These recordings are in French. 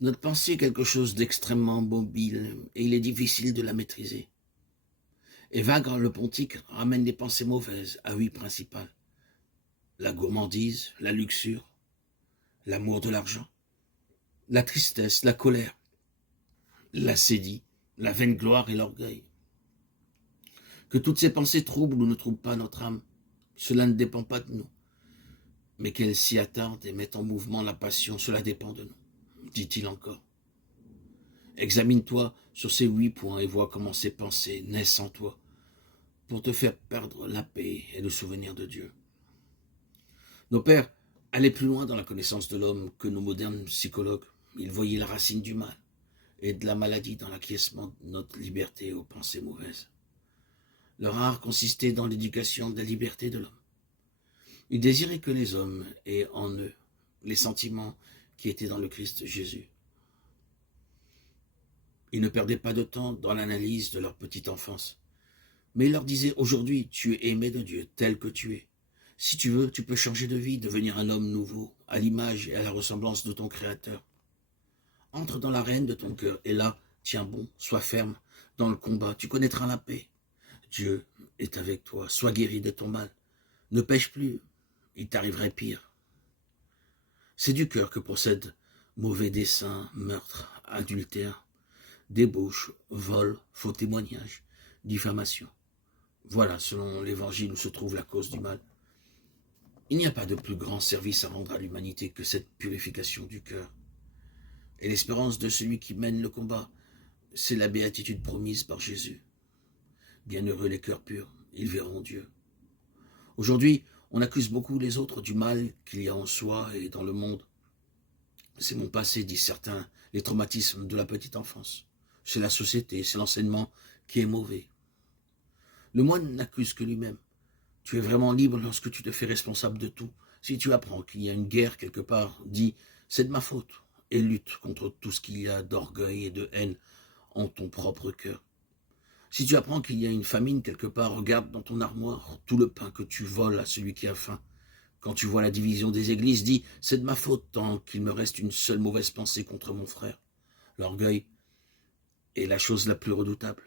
Notre pensée est quelque chose d'extrêmement mobile et il est difficile de la maîtriser. Évagre le pontique ramène des pensées mauvaises à 8 principales. La gourmandise, la luxure, l'amour de l'argent, la tristesse, la colère, la sédie, la vaine gloire et l'orgueil. Que toutes ces pensées troublent ou ne troublent pas notre âme, cela ne dépend pas de nous. Mais qu'elles s'y attardent et mettent en mouvement la passion, cela dépend de nous, dit-il encore. Examine-toi sur ces 8 points et vois comment ces pensées naissent en toi pour te faire perdre la paix et le souvenir de Dieu. Nos pères allaient plus loin dans la connaissance de l'homme que nos modernes psychologues. Ils voyaient la racine du mal et de la maladie dans l'acquiescement de notre liberté aux pensées mauvaises. Leur art consistait dans l'éducation de la liberté de l'homme. Ils désiraient que les hommes aient en eux les sentiments qui étaient dans le Christ Jésus. Ils ne perdaient pas de temps dans l'analyse de leur petite enfance. Mais il leur disait, aujourd'hui, tu es aimé de Dieu tel que tu es. Si tu veux, tu peux changer de vie, devenir un homme nouveau, à l'image et à la ressemblance de ton Créateur. Entre dans l'arène de ton cœur, et là, tiens bon, sois ferme dans le combat, tu connaîtras la paix. Dieu est avec toi, sois guéri de ton mal. Ne pêche plus, il t'arriverait pire. C'est du cœur que procèdent mauvais desseins, meurtres, adultère, débauche, vol, faux témoignage, diffamation. Voilà, selon l'Évangile, où se trouve la cause du mal. Il n'y a pas de plus grand service à rendre à l'humanité que cette purification du cœur. Et l'espérance de celui qui mène le combat, c'est la béatitude promise par Jésus. Bienheureux les cœurs purs, ils verront Dieu. Aujourd'hui, on accuse beaucoup les autres du mal qu'il y a en soi et dans le monde. C'est mon passé, disent certains, les traumatismes de la petite enfance. C'est la société, c'est l'enseignement qui est mauvais. Le moine n'accuse que lui-même. Tu es vraiment libre lorsque tu te fais responsable de tout. Si tu apprends qu'il y a une guerre quelque part, dis « c'est de ma faute » et lutte contre tout ce qu'il y a d'orgueil et de haine en ton propre cœur. Si tu apprends qu'il y a une famine quelque part, regarde dans ton armoire tout le pain que tu voles à celui qui a faim. Quand tu vois la division des églises, dis « c'est de ma faute tant qu'il me reste une seule mauvaise pensée contre mon frère ». L'orgueil est la chose la plus redoutable.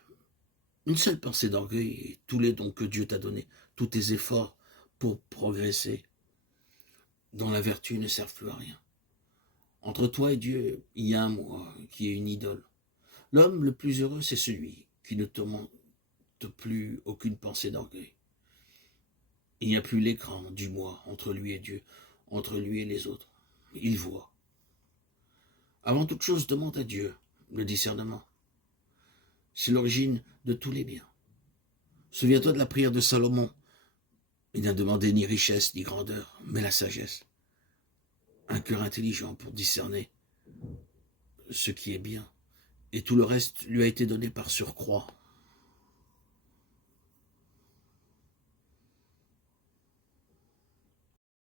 Une seule pensée d'orgueil et tous les dons que Dieu t'a donnés, tous tes efforts pour progresser dans la vertu ne servent plus à rien. Entre toi et Dieu, il y a un moi qui est une idole. L'homme le plus heureux, c'est celui qui ne tourmente plus aucune pensée d'orgueil. Il n'y a plus l'écran du moi entre lui et Dieu, entre lui et les autres. Il voit. Avant toute chose, demande à Dieu le discernement. C'est l'origine de tous les biens. Souviens-toi de la prière de Salomon. Il n'a demandé ni richesse ni grandeur, mais la sagesse. Un cœur intelligent pour discerner ce qui est bien. Et tout le reste lui a été donné par surcroît.